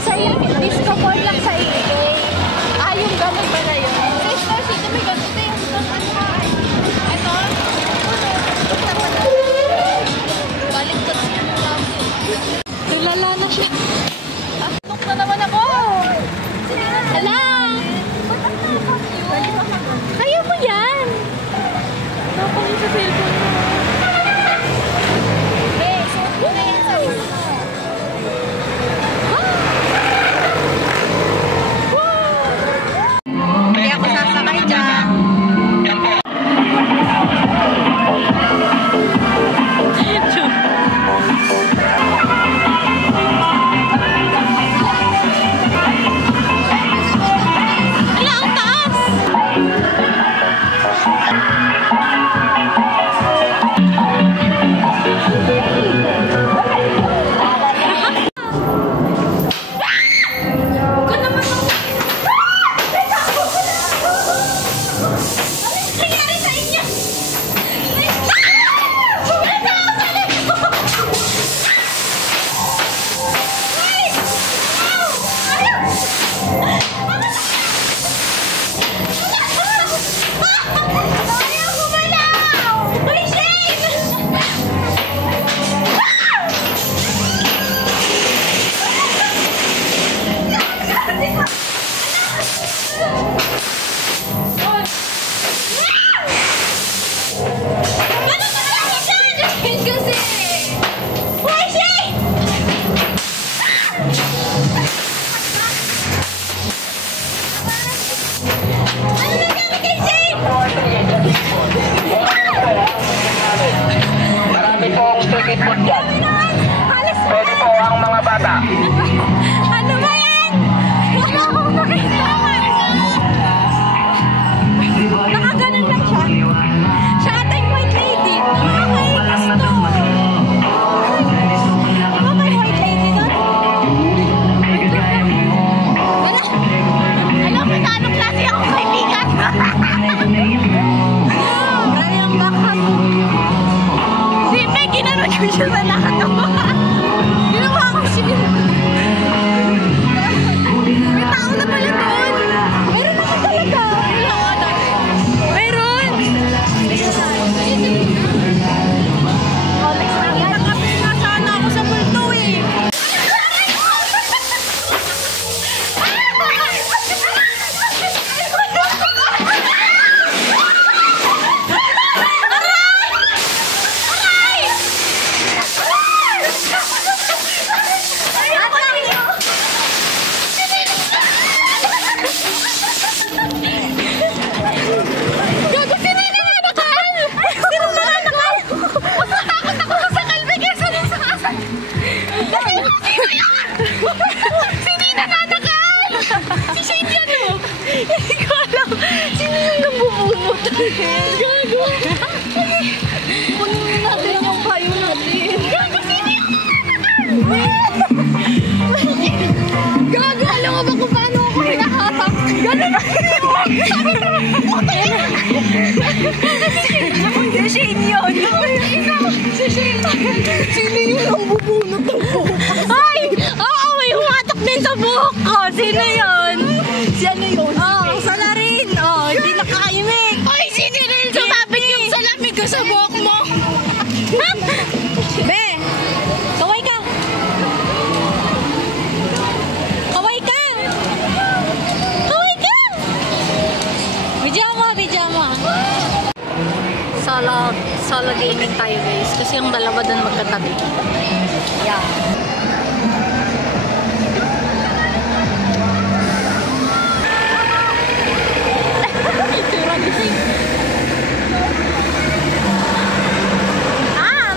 sa disco ball lang sa EK. Ah, yung ganun pala yun. Sa Star City may ganun. Ito yung ito. Balik ko siya. Tulala na siya. Tuk na naman ako. Hala. Kaya mo yan. Ako yung sa cellphone mo. Eh, suot mo na yan sa ulo mo. Hindi ako sasakay dyan. Marami po akong street food dyan. Pwede po ang mga bata. Ano ba yan? Wala akong nakita. Nakaganon lang siya. Siya ata yung white lady. Nakakainis to. Ano ba yung white lady doon? Wala. Alam mo na anong klase akong kaibigan. Ganyang baka mo. Siyempre, ginanong ko siya sa lahat ng mga. Ginawa ko siya. May tao na pala doon. Meron naman talaga. Wala ko dati. Meron. Nakapit na sana ako sa multo eh. Gago! Punin natin yung kayo natin. Gago, sino yung Gago, alam mo ba kung paano ako hinahatak? Gano'n na Hindi, Shane yun. Si Shane. Sino yun ang bubunot ng buhok? Ay! Oo, may humatak din sa buhok ko. Sino yun? Si ano yun? Oo, sana rin. Oo, hindi nakaimik. Ay, sino rin sumabit yung salamig ko sa buhok mo? Be, kaway ka. Kaway ka. Kaway ka. Bijama, bijama. Solo gaming tayo guys. Kasi yung dalawa doon magkatabi. Yeah.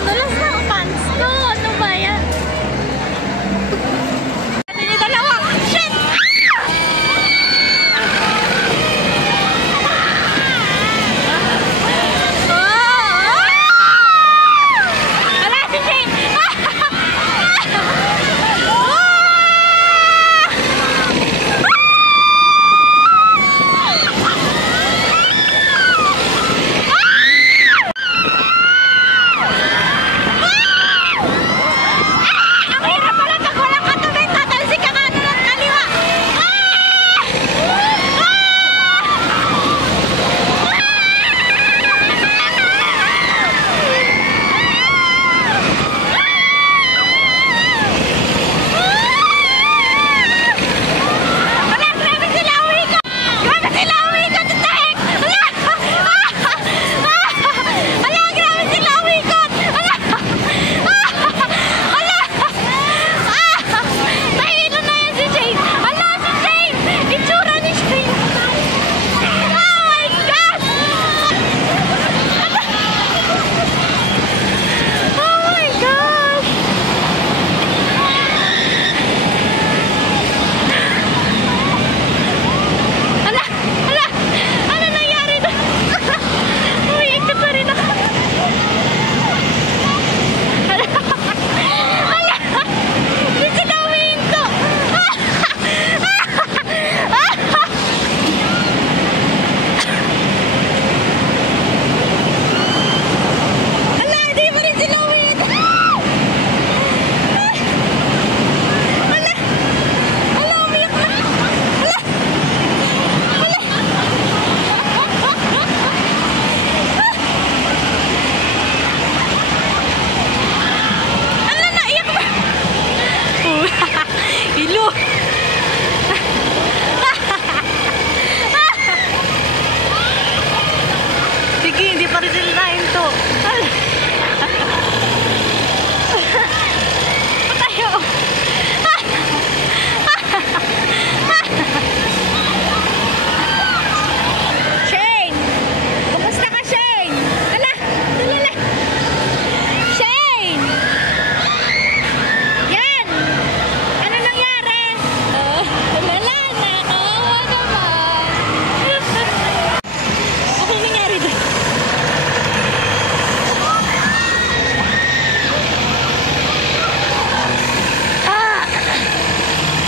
Dulas na ang pants ko. Ano ba yan? Ano yung dalawa? Shit! Wala si Shane!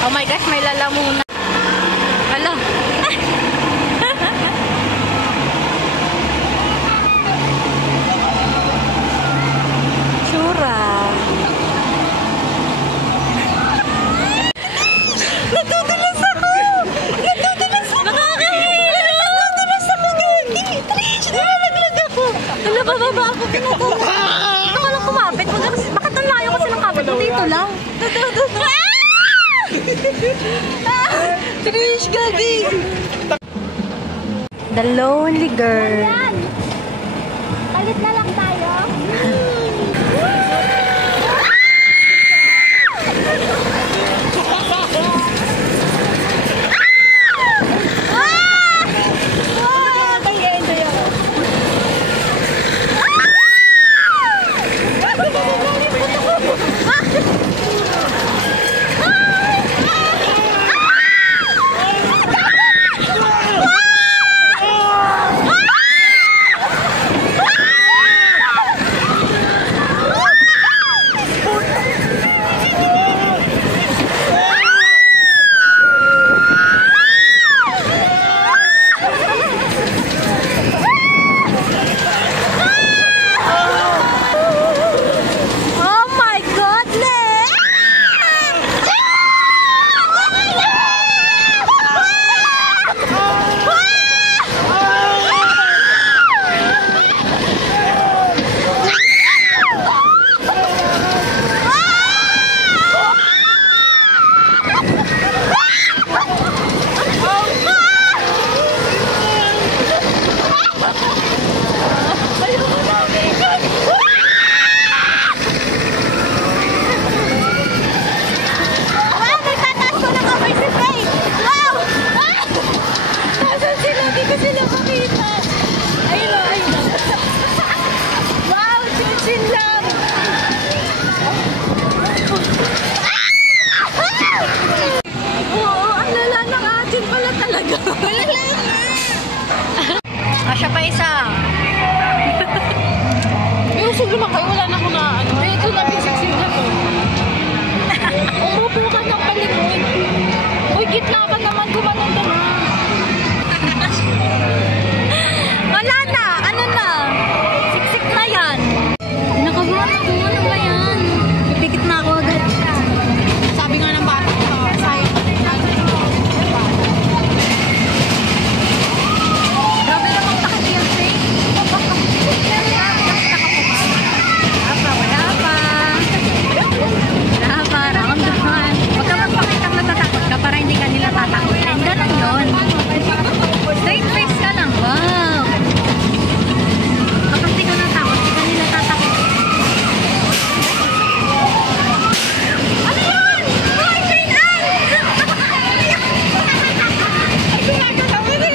Oh my gosh, may lalamunan. Hala. Sura. Natutulas ako! Natutulas ako! Nakakahiya! Natutulas ako doon! Trish! Nalaglag ako! Hala, bababa ako. Pinatulas. Ito ka lang kumapit. Bakit ang layo kasi ng kapit mo dito lang? Trish, gagi! The Lonely Girl. Ayan. Palit na lang tayo. Siya pa isa. May usog naman kayo. Wala na ako na ano. Ito na bisaksin na to. Umupo ka ng palikod. Uy, gitna ka naman. Gumanon ka na. Wala na. Ano na? Siksik na yan. Nakabuhat ako. Ano ba yan? Pipikit na ako agad. Sabi nga ng bata. Sayang. Para hindi ka nila tatakotin. Ganun yun. Straight face ka lang. Wow. Kapag di ka natakot, hindi ka nila tatakotin. Ano yun? Ay, Jane Ann! Ay, ginagawa mo rin.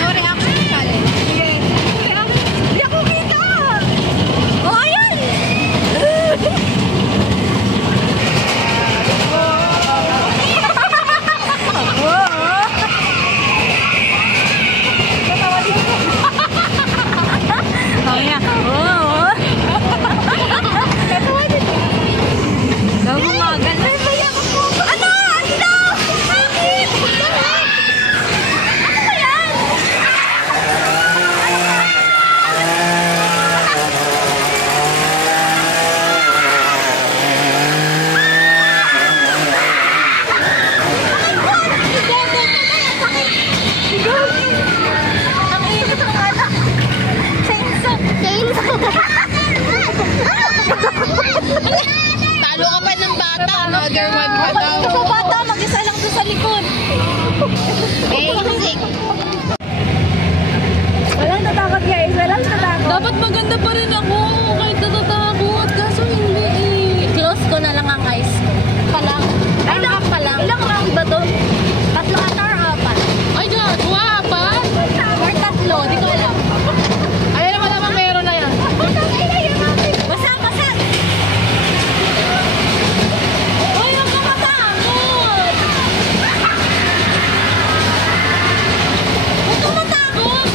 No reaction challenge. Sige. Hindi ako kita. Oh, ayan! Talo ka pa ng bata. Another one pa daw. Sa bata, mag-isa lang doon sa likod. Basic. Walang natakot guys. Walang natakot. Dapat maganda pa rin ako. Kahit natatakot. Kaso hindi eh. Close ko na lang ang eyes ko. Palang. Ay, lang palang. Ilang round ba to? Tatlo ata or apat? Ay, gagawa. Apat? Or tatlo. Di ko alam. Ay, alam mo naman meron na yan. Basta. Uy, ang kamatakot! Huwag kang matakot!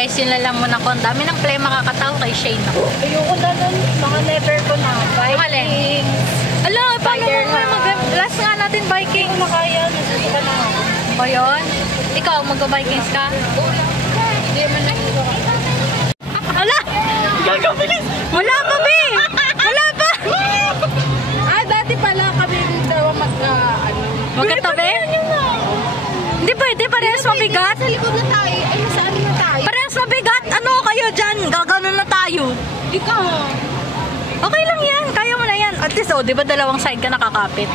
Guys, yun na lang muna ko. Ang dami ng play makakatao kay Shane ako. Ayoko na nun. Mga never ko na. Alin? Ala, paano mo last nga natin biking? Hindi ko na kaya. Nasusuka na ako. Ba yun? Ikaw, magba-vikings ka? Hindi man lang ito. Ala! Gagabilis! Wala pa, be! Wala pa! Dati pala kami dalawa Magkatabi? Hindi pwede, parehas mabigat. Sa likod na tayo. Ay, nasa ano na tayo? Parehas mabigat. Ano kayo dyan? Gaganon na tayo. Ikaw. Okay lang yan. Kaya mo na yan. At least, di ba dalawang side ka nakakapit?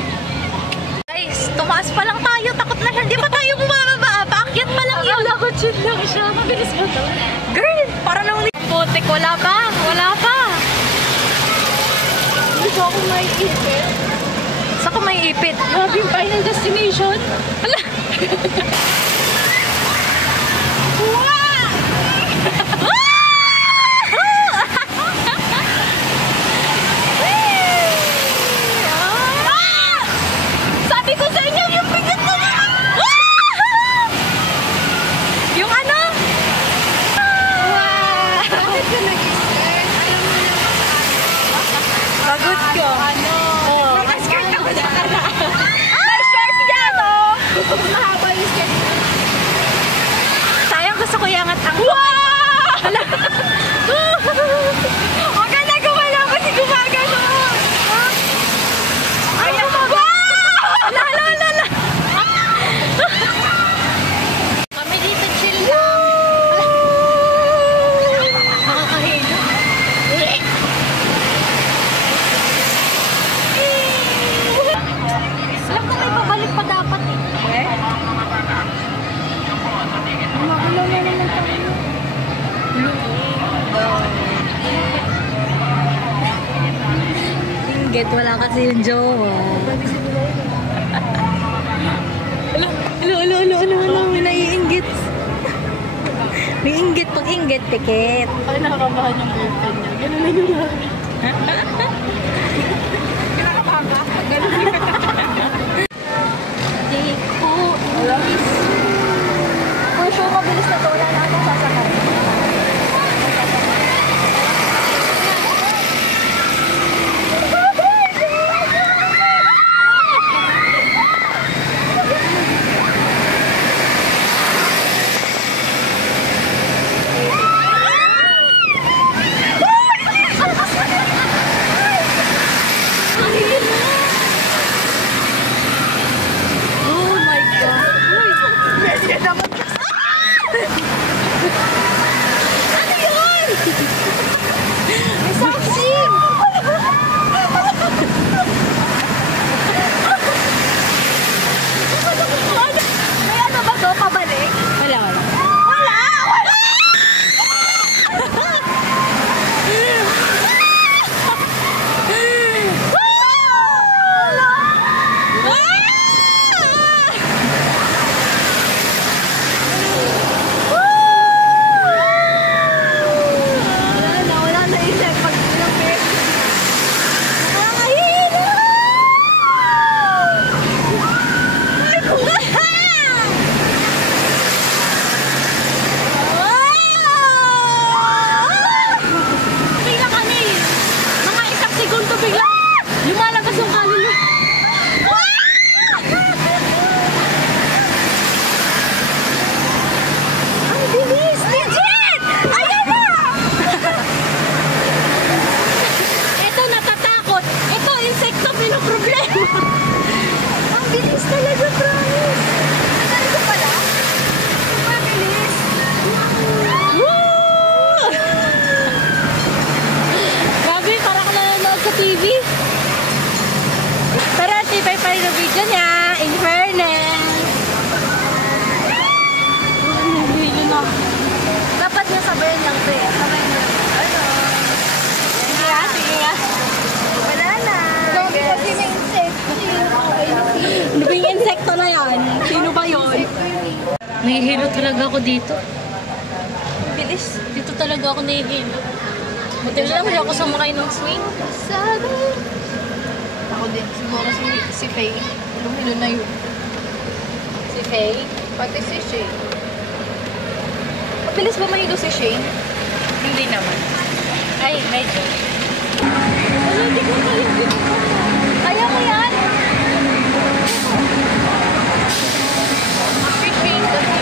Guys, tumaas pa lang tayo. Takot na siya. Di ba tayo bumababa? Paakyat pa lang yun. Ako, chill lang siya. Mabilis mo to. Girl, para nung putik. Wala pa. Wala pa. Hindi ko ako may ipit. Saan ko may ipit? Grabe yung final destination. Hala. Sabi ko sa inyo, yung bigat na na. Yung ano? Bakit ka nag-skirt? Alam mo na. Bagot ko. Ano? Naka-skirt ako sa May short yan, oh. Mahaba yung skirt. Sayang gusto ko yangat ang... Hala. Huwag ka na gumala kasi gumagano. Ayan mo. Lala. Kami dito chill lang. Nakakahilo. Alam ko may pabalik pa dapat eh. Makulaw na naman tayo. Inggit, wala kasi yung jowa. Ano, may naiinggit. May inggit, pag inggit, tikit. Ay, nakakabahan yung girlfriend niya. Ganun na yung lari. Kinakabahan ka? Ganun na yung Di ko inis. For sure, mabilis na to. Wala na akong sasakay. Oh my God. Ano yun? May something! May ano ba to? Pabalik? Wala. Wala na isip. Pag ilang beses. Bigla kami. Mga isang segundo bigla. Lumalabas yung kaluluwa. Ang bilis! Legit! Ayan na! Ito natatakot. Ito, insekto pinoproblema. Ang bilis talaga, promise. Ganito pala? Mabilis. Woo! Grabe, parang nanonood sa TV. Pero tibay pa rin ang video niya. In fairness. Hindi na. Dapat niya sabayan lang, pe. Sabayan lang. Ano? Sige nga. Wala na. Grabe kasi may insect. Ano ba yung insekto na yan? Sino ba yun? Nahihilo talaga ako dito. Bilis. Dito talaga ako nahihilo. Buti lang hindi ako sumakay ng swing. Sabi. Ako din. Siguro si Faye. Lumino na yun. Si Faye. Pati si Shay. Mabilis ba mahilo si Shane? Hindi naman. Ay, medyo. Hindi ko kaya. Kaya mo yan? Si Shane kasi.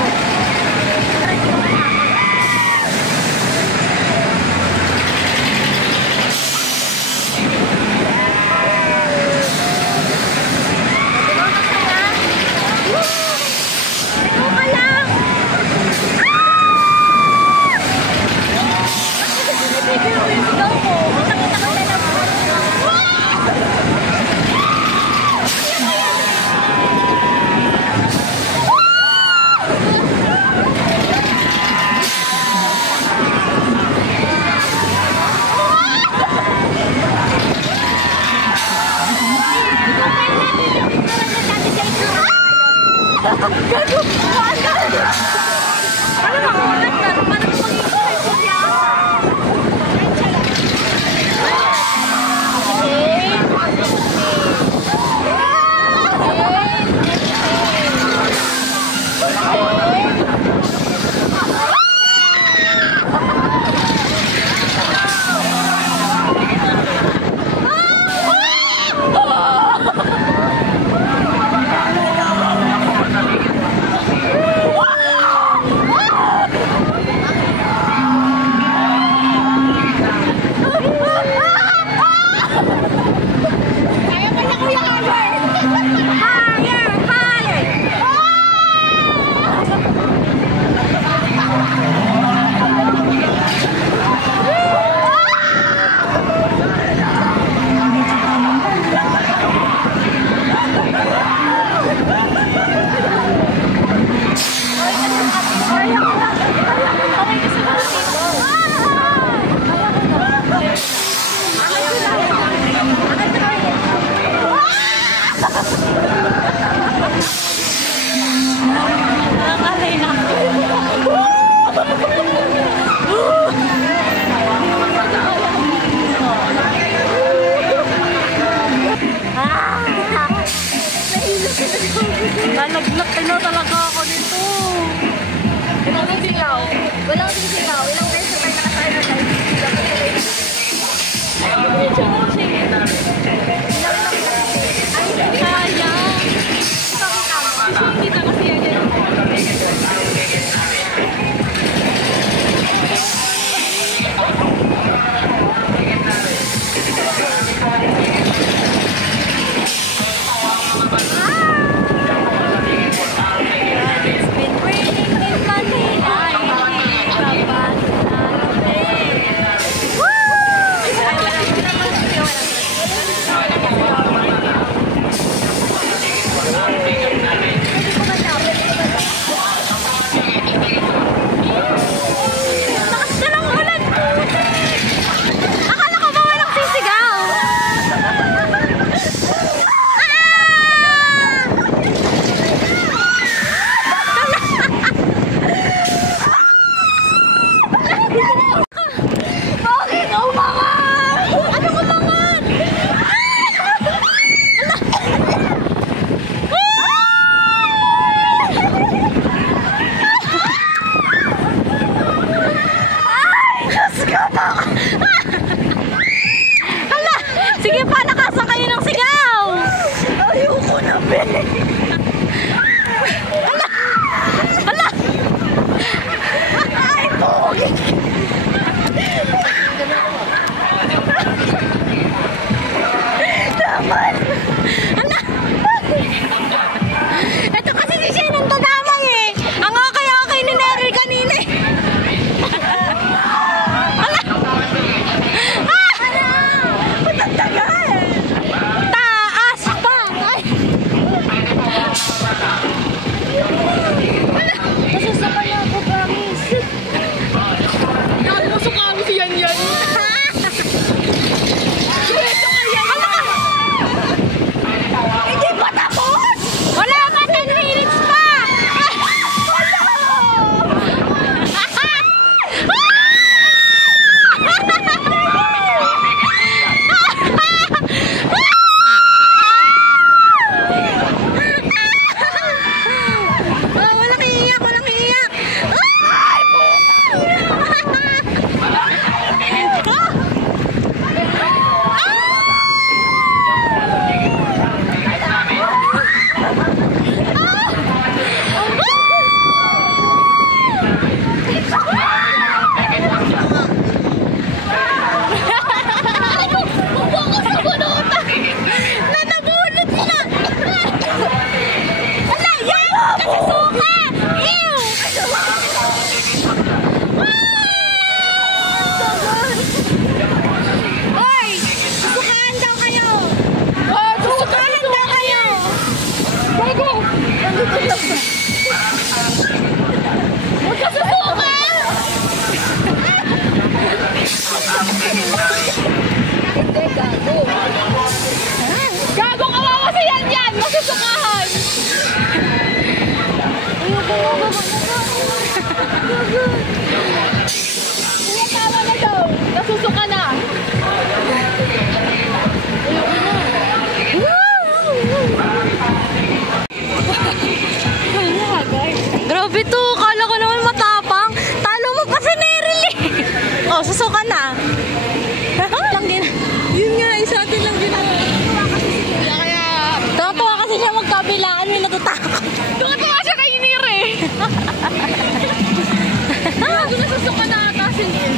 Grabe to. Kala ko naman matapang. Talo mo pa si Neryl eh. Oh, susuka na. Lang din. Yun nga, isa atin lang ginawa. Tuwa kasi siya magkabilaan. May natatakot. Tuwa siya kay Nir eh. Bago nasusuka na ata si Nir.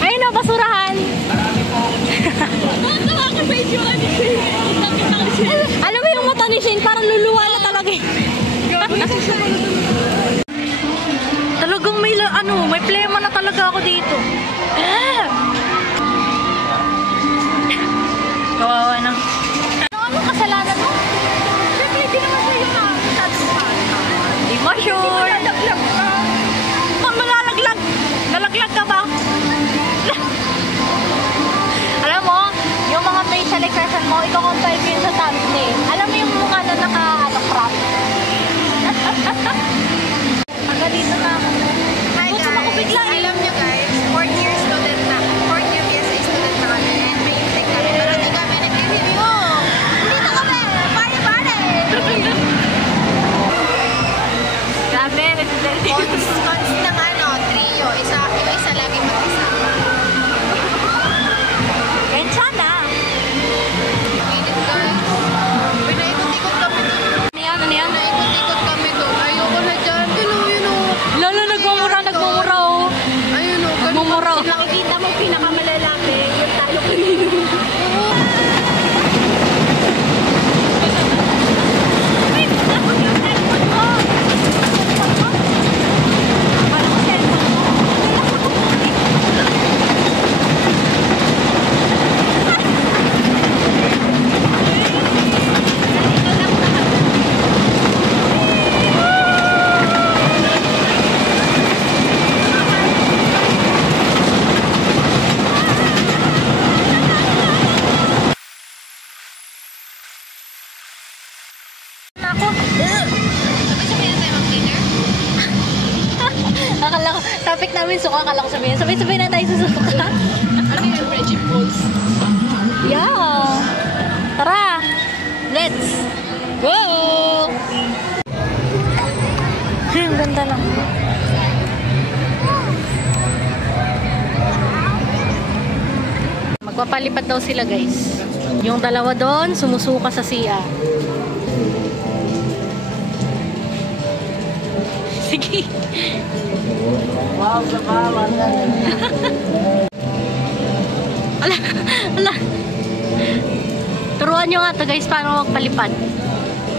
Ayun o, basurahan. Tuwa ka sa issue ka ni Shane. Alam mo yung mata ni Shane, parang luluwa na talaga eh. Talagang may plema na talaga ako dito. Kawawa na. Anong kasalanan mo? Siyempre, di naman sa'yo na. Di mo sure. Lalaglag ka. Malalaglag. Nalaglag ka ba? Alam mo, yung mga facial expression mo, iko-compare ko yun sa thumbnail. Alam mo yung mukha na naka-crop? Pagalito na ako. Hi Gusto mo ko guys, bigla eh. alam nyo guys, 4th year student na, 4th year PSA student na kami, and may intake kami, pero hindi kami nag-review. Hindi na kami, pare-pare. Grabe, residente. Cons ng trio, isa lagi mag-isa. Yan sana. Minute guys, pinaikot-ikot kami doon. Ano yan? Ano yan? Pinaikot-ikot kami doon. Ayoko na dyan. Yun o. Lalo, nagmumura oh. Ayun o. Nagmumura. Nakikita mo pinakamalalaki, yung talo kanino. Akala ko, topic namin suka, akala ko sabihin. Sabay-sabay na tayo susuka. Ano yung friendship goals? Yeah. Tara. Let's go. Ang ganda lang. Magpapalipad daw sila guys. Yung dalawa doon, sumusuka sa siya. Sige. Ala, ala. Turuan nyo nga to guys, paano magpalipad.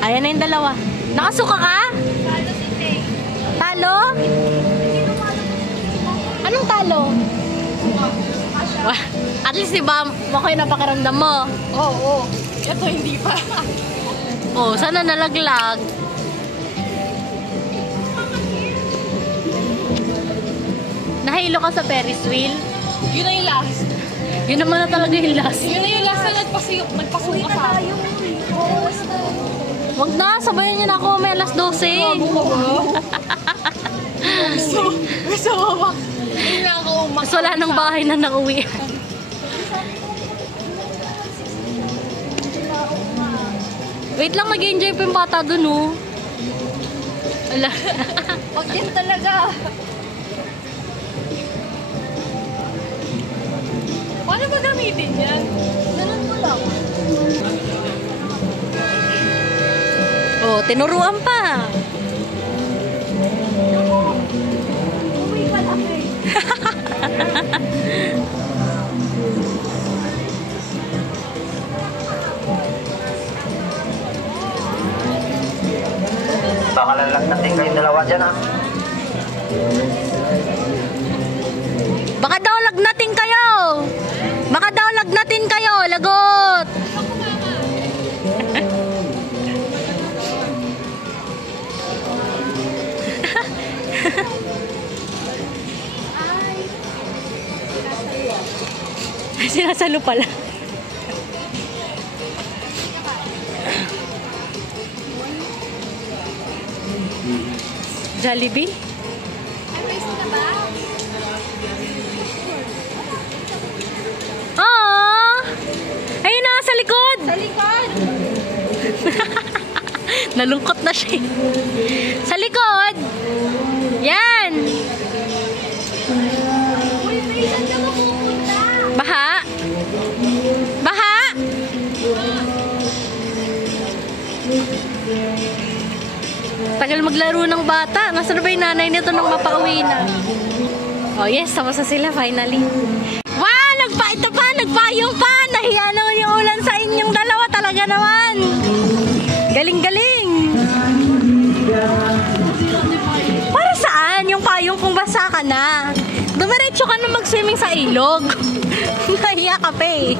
Ayan na yung dalawa. Nakasuka ka? Talo si Tay. Talo? Anong talo? At least diba, okay na pakiramdam mo. Oo. Ito hindi pa. Oh, sana nalaglag. Nahilo ka sa Ferris wheel? Yun na yung last. Yun naman na talaga yung last. Yun na yung last na nagpasuka sa akin. Wag na, sabayan niyo na ako, may alas 12. Gusto mo ba? Hindi na ako umak. Mas wala nang bahay na nauwi. Wait lang, nag-enjoy pa yung bata dun, oh. Ala. Wag yan talaga. Paano ba gamitin yan? Ganun mo lang. Oh, tinuruan pa. Uwi pa lang eh. Baka lalagnatin kayong dalawa dyan, ha? Baka daw lagnatin kayo. Baka daw lagnatin kayo. Lagot. Sinasalo pala. Jollibee? Ayos na ba? Ah! Ayun na, sa likod! Sa likod! Nalungkot na siya. Sa likod! Tagal maglaro ng bata. Nasaan na ba yung nanay nito nang mapauwi na? Oh yes, tapos na sila finally. Wow! Ito pa! Nagpayong pa! Nahiya naman yung ulan sa inyong dalawa talaga naman. Galing-galing! Para saan? Yung payong kung basa ka na. Dumiretso ka na mag-swimming sa ilog. Nahiya ka pa eh.